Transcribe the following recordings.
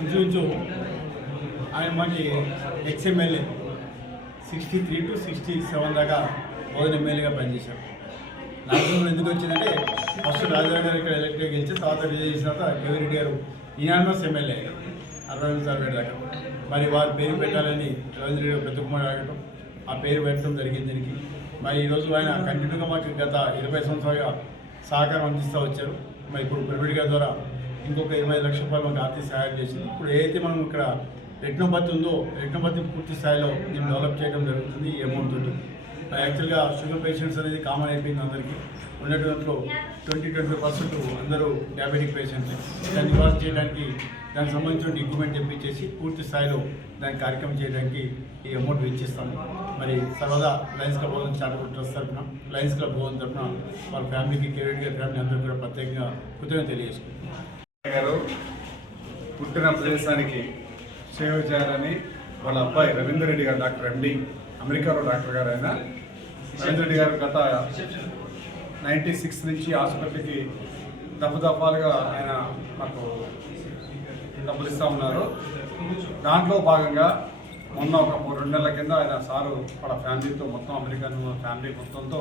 ఇంచుమించు ఆయన మనకి ఎక్స్ఎమ్మెల్యే 63 to 67 దాకా బోధన ఎమ్మెల్యేగా పనిచేశారు. నాగపూర్ ఎందుకు వచ్చిందంటే ఫస్ట్ రాజారావు గారు ఇక్కడ ఎలక్ట్గా గెలిచి తర్వాత విజయ్ చేసిన తర్వాత కేవీరెడ్డి గారు యునానిమస్ ఎమ్మెల్యే అయ్యారు 60 దాకా. మరి వారి పేరు పెట్టాలని రవీంద్ర రెడ్డి పెద్ద కుమార్ అడగటం, ఆ పేరు పెట్టడం జరిగింది దీనికి. మరి ఈరోజు ఆయన కంటిన్యూగా మాకు గత 20 సంవత్సరాలుగా సహకారం అందిస్తూ వచ్చారు. మరి ఇప్పుడు ప్రైవేట్ గారి ద్వారా ఇంకొక 25 లక్షల రూపాయలు మాకు ఆర్థిక సహాయం చేసింది. ఇప్పుడు ఏదైతే మనం ఇక్కడ రెట్నోపతి ఉందో రెట్నోపతి పూర్తి స్థాయిలో దీన్ని డెవలప్ చేయడం జరుగుతుంది ఈ అమౌంట్ తోటి. యాక్చువల్గా షుగర్ పేషెంట్స్ అనేది కామన్ అయిపోయింది అందరికీ. ఉన్నట్లో 20-25% అందరూ డయాబెటిక్ పేషెంట్స్. దాన్ని నివారణ చేయడానికి దానికి సంబంధించిన ఎక్విప్మెంట్ తెప్పించేసి పూర్తి స్థాయిలో దాని కార్యక్రమం చేయడానికి ఈ అమౌంట్ వెచ్చిస్తాము. మరి సర్వదా Lions club Bhavan charitable trust తరఫున లయన్స్ క్లబ్ భవన్ తరఫున వాళ్ళ ఫ్యామిలీకి కేవీరెడ్డి గారి ఫ్యామిలీ అందరూ కూడా ప్రత్యేకంగా కృతజ్ఞతలు తెలియజేసుకుంటున్నాం. పుట్టిన ప్రదేశానికి సేవ చేయాలని వాళ్ళ అబ్బాయి రవీందర్ రెడ్డి గారు డాక్టర్ ఎండి అమెరికాలో డాక్టర్ గారు. ఆయన రవీందర్ రెడ్డి గారు గత 96 నుంచి హాస్పిటల్కి దఫాలుగా ఆయన మాకు డబ్బులు ఇస్తూ ఉన్నారు. దాంట్లో భాగంగా మొన్న ఒక 2 నెలల కింద ఆయన సారు వాళ్ళ ఫ్యామిలీతో మొత్తం అమెరికన్ ఫ్యామిలీ మొత్తంతో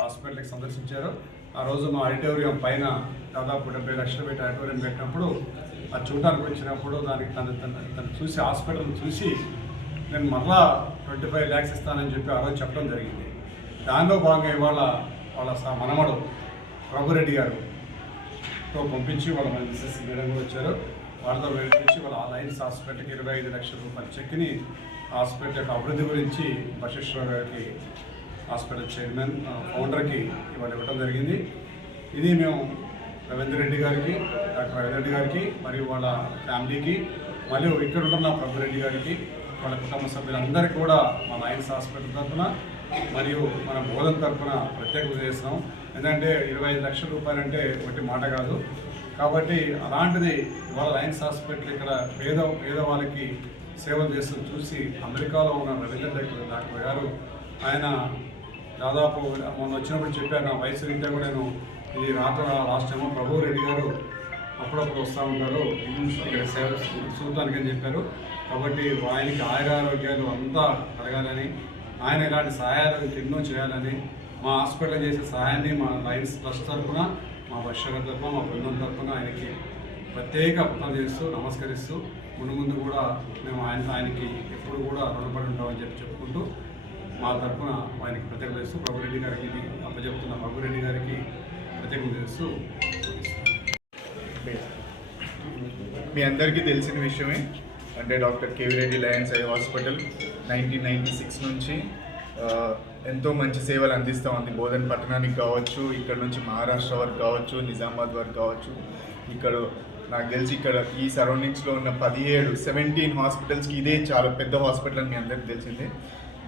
హాస్పిటల్కి సందర్శించారు. ఆ రోజు మా ఆడిటోరియం పైన దాదాపు 70 లక్షలు పెట్టి ఆడిటోరియం పెట్టినప్పుడు అది చూడడానికి వచ్చినప్పుడు దానికి తను చూసి హాస్పిటల్ చూసి నేను మరలా 25 lakhs ఇస్తానని చెప్పి ఆ రోజు చెప్పడం జరిగింది. దానిలో భాగంగా ఇవాళ వాళ్ళ మనమడు ప్రభురెడ్డి గారుతో పంపించి వాళ్ళ మిసెస్ మేడం కూడా వచ్చారు. వాళ్ళతో వెళ్ళిపించి వాళ్ళ లయన్స్ హాస్పిటల్కి 25 లక్షల రూపాయల చెక్ని హాస్పిటల్ యొక్క అభివృద్ధి గురించి బశేశ్వరరావు గారికి హాస్పిటల్ చైర్మన్ ఫౌండర్కి ఇవాళ ఇవ్వడం జరిగింది. ఇది మేము రవీందర్ రెడ్డి గారికి డాక్టర్ రవీంద్ర రెడ్డి గారికి మరియు వాళ్ళ ఫ్యామిలీకి మరియు ఇక్కడ ఉంటున్న ప్రభురెడ్డి గారికి వాళ్ళ కుటుంబ సభ్యులందరికీ కూడా మా లయన్స్ హాస్పిటల్ తరఫున మరియు మన బోధన తరఫున ప్రత్యేకత చేస్తున్నాం. ఎందుకంటే 25 లక్షల రూపాయలు అంటే ఒకటి మాట కాదు. కాబట్టి అలాంటిది ఇవాళ లయన్స్ హాస్పిటల్ ఇక్కడ పేదవాళ్ళకి సేవలు చేస్తూ చూసి అమెరికాలో ఉన్న రవీంద్ర డాక్టర్ గారు ఆయన దాదాపు మొన్న వచ్చినప్పుడు చెప్పారు, నా వయసు రీత్యా కూడా నేను ఇది లాస్ట్ టైం ప్రభురెడ్డి గారు అప్పుడప్పుడు వస్తూ ఉంటారు ఇక్కడ సేవ చూడటానికి అని చెప్పారు. కాబట్టి ఆయనకి ఆరోగ్యాలు అంతా కలగాలని, ఆయన ఇలాంటి సహాయాలు ఎన్నో చేయాలని, మా హాస్పిటల్ చేసే సహాయాన్ని మా లయన్స్ ట్రస్ట్ తరఫున మా వర్షాల తరఫున మా బృందం తరఫున ఆయనకి ప్రత్యేక అర్థం చేస్తూ నమస్కరిస్తూ ముందు కూడా మేము ఆయనకి ఎప్పుడు కూడా రుణపడి ఉంటామని చెప్పుకుంటూ మా తరఫున ఆయనకి ప్రత్యేకత చేస్తూ ప్రభురెడ్డి గారికి ఇది అప్పచెప్తున్న ప్రభురెడ్డి గారికి ప్రత్యేకత చేస్తూ మీ అందరికీ తెలిసిన విషయమే. అంటే doctor K. V. Reddy Lions eye hospital 1996 నుంచి ఎంతో మంచి సేవలు అందిస్తూ ఉంది. బోధన్ పట్టణానికి కావచ్చు, ఇక్కడ నుంచి మహారాష్ట్ర వరకు కావచ్చు, నిజామాబాద్ వరకు కావచ్చు. ఇక్కడ నాకు తెలిసి ఇక్కడ ఈ సరౌండింగ్స్లో ఉన్న 17 హాస్పిటల్స్కి ఇదే చాలా పెద్ద హాస్పిటల్ అని మీ అందరికీ తెలిసిందే.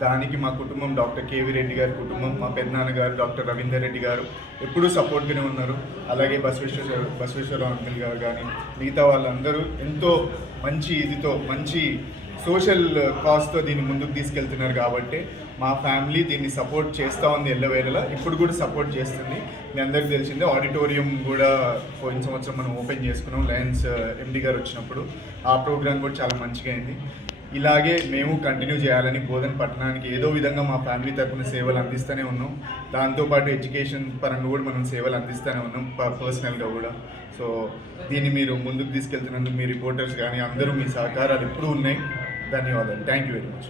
దానికి మా కుటుంబం డాక్టర్ కేవీ రెడ్డి గారి కుటుంబం, మా పెద్దనాన్నగారు డాక్టర్ రవీందర్ రెడ్డి గారు ఎప్పుడూ సపోర్ట్గానే ఉన్నారు. అలాగే బసవేశ్వరరావు అంకుల్ గారు కానీ మిగతా వాళ్ళందరూ ఎంతో మంచి మంచి సోషల్ కాజ్తో దీన్ని ముందుకు తీసుకెళ్తున్నారు. కాబట్టి మా ఫ్యామిలీ దీన్ని సపోర్ట్ చేస్తూ ఉంది ఎల్లవేళలా, ఇప్పుడు కూడా సపోర్ట్ చేస్తుంది. మీ అందరికీ తెలిసిందే ఆడిటోరియం కూడా పోయిన సంవత్సరం మనం ఓపెన్ చేసుకున్నాం లయన్స్ ఎండి గారు వచ్చినప్పుడు. ఆ ప్రోగ్రామ్ కూడా చాలా మంచిగా అయింది. ఇలాగే మేము కంటిన్యూ చేయాలని బోధన్ పట్టణానికి ఏదో విధంగా మా ఫ్యామిలీ తరఫున సేవలు అందిస్తూనే ఉన్నాం. దాంతోపాటు ఎడ్యుకేషన్ పరంగా కూడా మనం సేవలు అందిస్తూనే ఉన్నాం పర్సనల్గా కూడా. సో దీన్ని మీరు ముందుకు తీసుకెళ్తున్నందుకు మీ రిపోర్టర్స్ కానీ అందరూ మీ సహకారాలు ఎప్పుడూ ఉన్నాయి. ధన్యవాదాలు. Thank you very much.